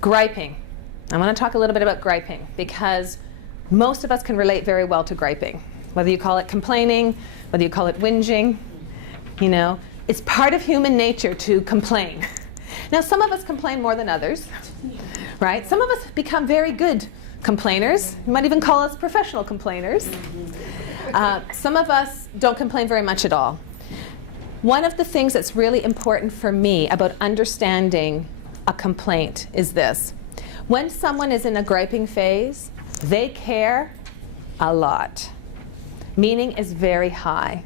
Griping. I want to talk a little bit about griping because most of us can relate very well to griping. Whether you call it complaining, whether you call it whinging, you know, it's part of human nature to complain. Now, some of us complain more than others, right? Some of us become very good complainers. You might even call us professional complainers. Some of us don't complain very much at all. One of the things that's really important for me about understanding a complaint is this. When someone is in a griping phase, they care a lot. Meaning is very high.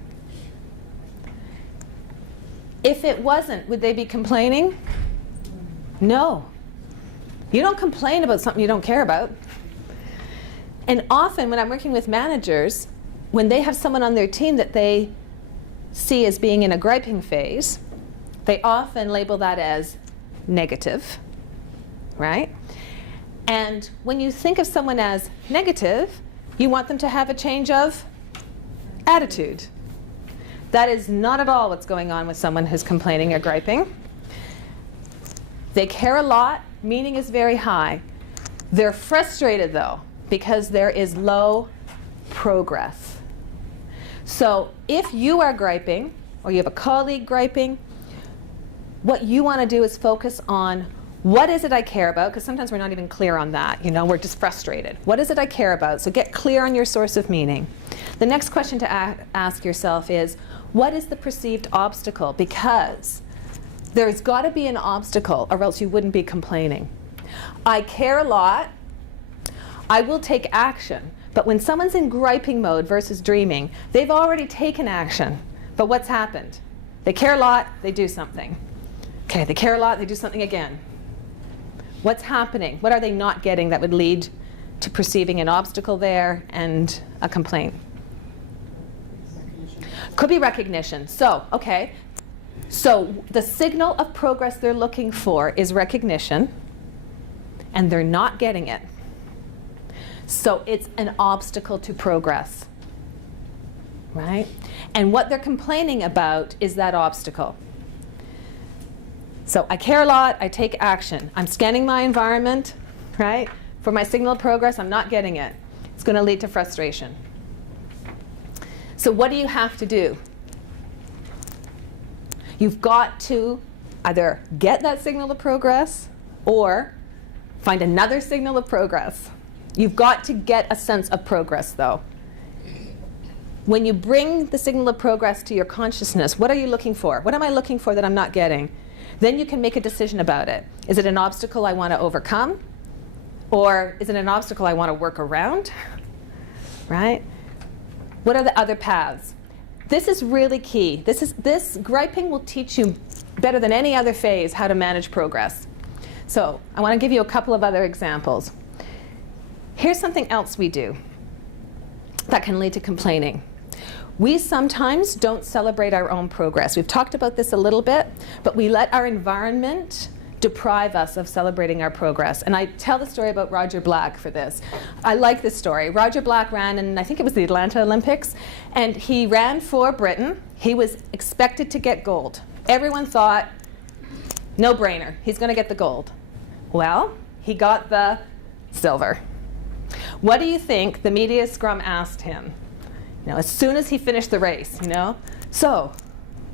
If it wasn't, would they be complaining? No. You don't complain about something you don't care about. And often when I'm working with managers, when they have someone on their team that they see as being in a griping phase, they often label that as negative, right? And when you think of someone as negative, you want them to have a change of attitude. That is not at all what's going on with someone who's complaining or griping. They care a lot, meaning is very high. They're frustrated though, because there is low progress. So if you are griping, or you have a colleague griping, what you want to do is focus on what is it I care about, because sometimes we're not even clear on that. You know, we're just frustrated. What is it I care about? So get clear on your source of meaning. The next question to ask yourself is, what is the perceived obstacle? Because there's got to be an obstacle, or else you wouldn't be complaining. I care a lot. I will take action. But when someone's in griping mode versus dreaming, they've already taken action. But what's happened? They care a lot, they do something. Okay, they care a lot, they do something again. What's happening? What are they not getting that would lead to perceiving an obstacle there and a complaint? Could be recognition. So, okay. So the signal of progress they're looking for is recognition, and they're not getting it. So it's an obstacle to progress, right? And what they're complaining about is that obstacle. So I care a lot, I take action. I'm scanning my environment, right? For my signal of progress, I'm not getting it. It's going to lead to frustration. So what do you have to do? You've got to either get that signal of progress or find another signal of progress. You've got to get a sense of progress, though. When you bring the signal of progress to your consciousness, what are you looking for? What am I looking for that I'm not getting? Then you can make a decision about it. Is it an obstacle I want to overcome? Or is it an obstacle I want to work around? Right? What are the other paths? This is really key. This griping will teach you better than any other phase how to manage progress. So I want to give you a couple of other examples. Here's something else we do that can lead to complaining. We sometimes don't celebrate our own progress. We've talked about this a little bit, but we let our environment deprive us of celebrating our progress. And I tell the story about Roger Black for this. I like this story. Roger Black ran in, I think it was the Atlanta Olympics, and he ran for Britain. He was expected to get gold. Everyone thought, no brainer, he's going to get the gold. Well, he got the silver. What do you think the media scrum asked him? You know, as soon as he finished the race, you know? So,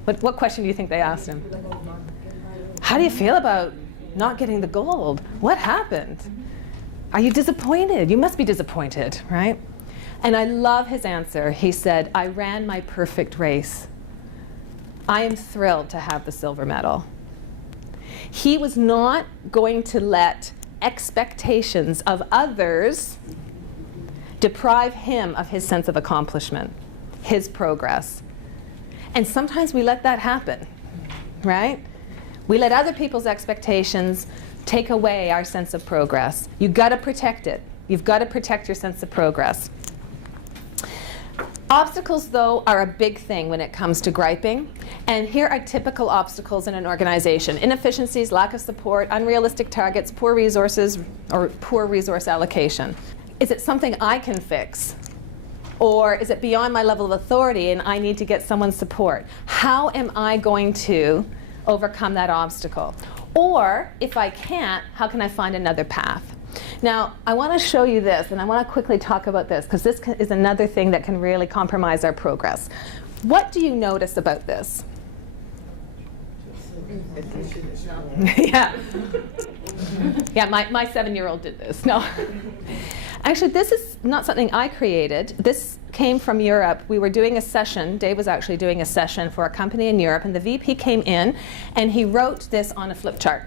what question do you think they asked him? How do you feel about not getting the gold? What happened? Are you disappointed? You must be disappointed, right? And I love his answer. He said, I ran my perfect race. I am thrilled to have the silver medal. He was not going to let expectations of others deprive him of his sense of accomplishment, his progress. And sometimes we let that happen, right? We let other people's expectations take away our sense of progress. You've got to protect it. You've got to protect your sense of progress. Obstacles, though, are a big thing when it comes to griping. And here are typical obstacles in an organization: inefficiencies, lack of support, unrealistic targets, poor resources, or poor resource allocation. Is it something I can fix? Or is it beyond my level of authority and I need to get someone's support? How am I going to overcome that obstacle? Or if I can't, how can I find another path? Now, I want to show you this, and I want to quickly talk about this, because this is another thing that can really compromise our progress. What do you notice about this? Yeah. Yeah, my 7-year-old did this. No. Actually, this is not something I created. This came from Europe. We were doing a session. Dave was actually doing a session for a company in Europe, and the VP came in, and he wrote this on a flip chart.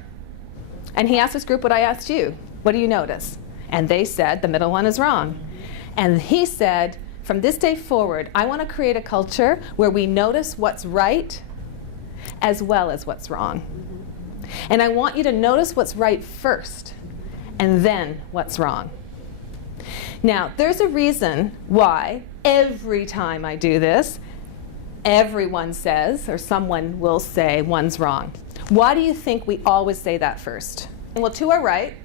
And he asked this group what I asked you. What do you notice? And they said, the middle one is wrong. And he said, from this day forward, I want to create a culture where we notice what's right as well as what's wrong. And I want you to notice what's right first, and then what's wrong. Now, there's a reason why every time I do this, everyone says, or someone will say, one's wrong. Why do you think we always say that first? Well, 2 are right.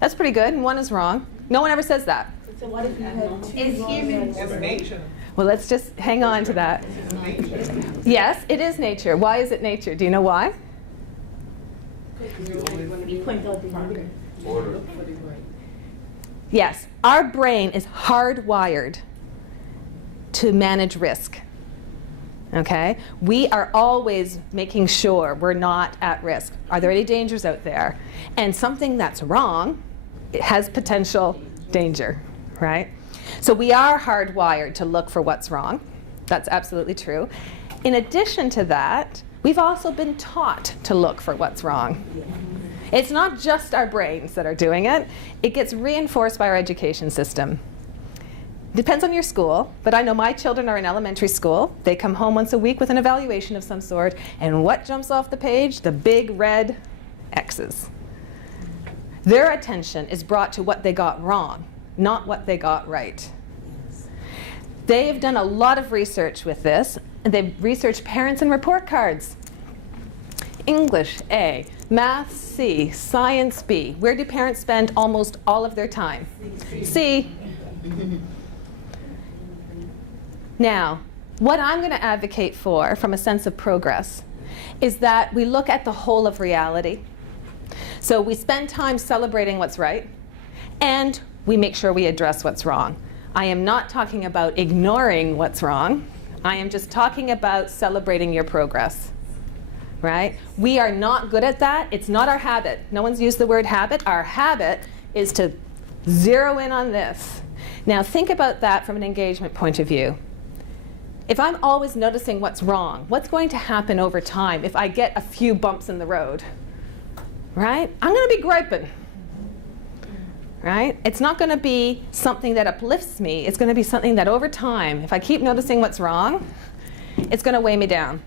That's pretty good, and 1 is wrong. No one ever says that. So what if you had 2 humans? It's nature. Well, let's just hang on to that. Yes, it is nature. Why is it nature? Do you know why? You point out the order. Yes, our brain is hardwired to manage risk. Okay? We are always making sure we're not at risk. Are there any dangers out there? And something that's wrong, it has potential danger, right? So we are hardwired to look for what's wrong. That's absolutely true. In addition to that, we've also been taught to look for what's wrong. It's not just our brains that are doing it. It gets reinforced by our education system. Depends on your school, but I know my children are in elementary school. They come home once a week with an evaluation of some sort, and what jumps off the page? The big red X's. Their attention is brought to what they got wrong, not what they got right. They have done a lot of research with this, and they've researched parents and report cards. English, A. Math, C. Science, B. Where do parents spend almost all of their time? C. Now, what I'm going to advocate for, from a sense of progress, is that we look at the whole of reality. So we spend time celebrating what's right, and we make sure we address what's wrong. I am not talking about ignoring what's wrong. I am just talking about celebrating your progress. Right? We are not good at that. It's not our habit. No one's used the word habit. Our habit is to zero in on this. Now think about that from an engagement point of view. If I'm always noticing what's wrong, what's going to happen over time if I get a few bumps in the road? Right? I'm going to be griping. Right? It's not going to be something that uplifts me. It's going to be something that over time, if I keep noticing what's wrong, it's going to weigh me down.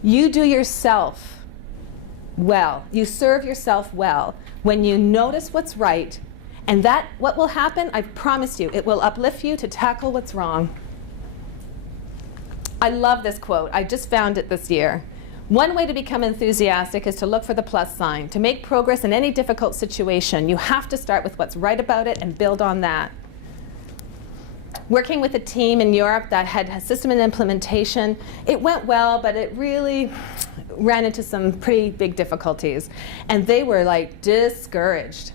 You do yourself well. You serve yourself well when you notice what's right, and that what will happen, I promise you, it will uplift you to tackle what's wrong. I love this quote. I just found it this year. One way to become enthusiastic is to look for the plus sign. To make progress in any difficult situation, you have to start with what's right about it and build on that. Working with a team in Europe that had a system and implementation, it went well, but it really ran into some pretty big difficulties. And they were like discouraged.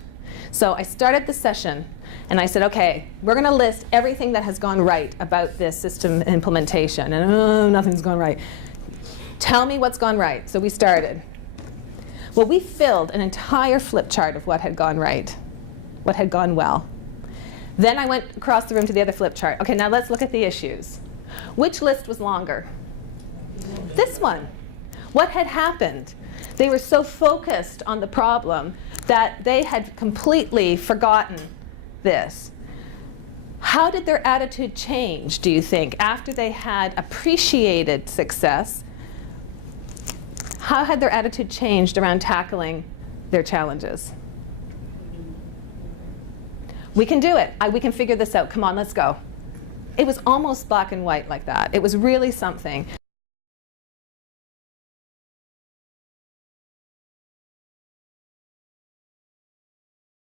So I started the session and I said, okay, we're going to list everything that has gone right about this system implementation. And nothing's gone right. Tell me what's gone right. So we started. Well, we filled an entire flip chart of what had gone right, what had gone well. Then I went across the room to the other flip chart. Okay, now let's look at the issues. Which list was longer? This one. What had happened? They were so focused on the problem that they had completely forgotten this. How did their attitude change, do you think, after they had appreciated success? How had their attitude changed around tackling their challenges? We can do it. We can figure this out. Come on, let's go. It was almost black and white like that. It was really something.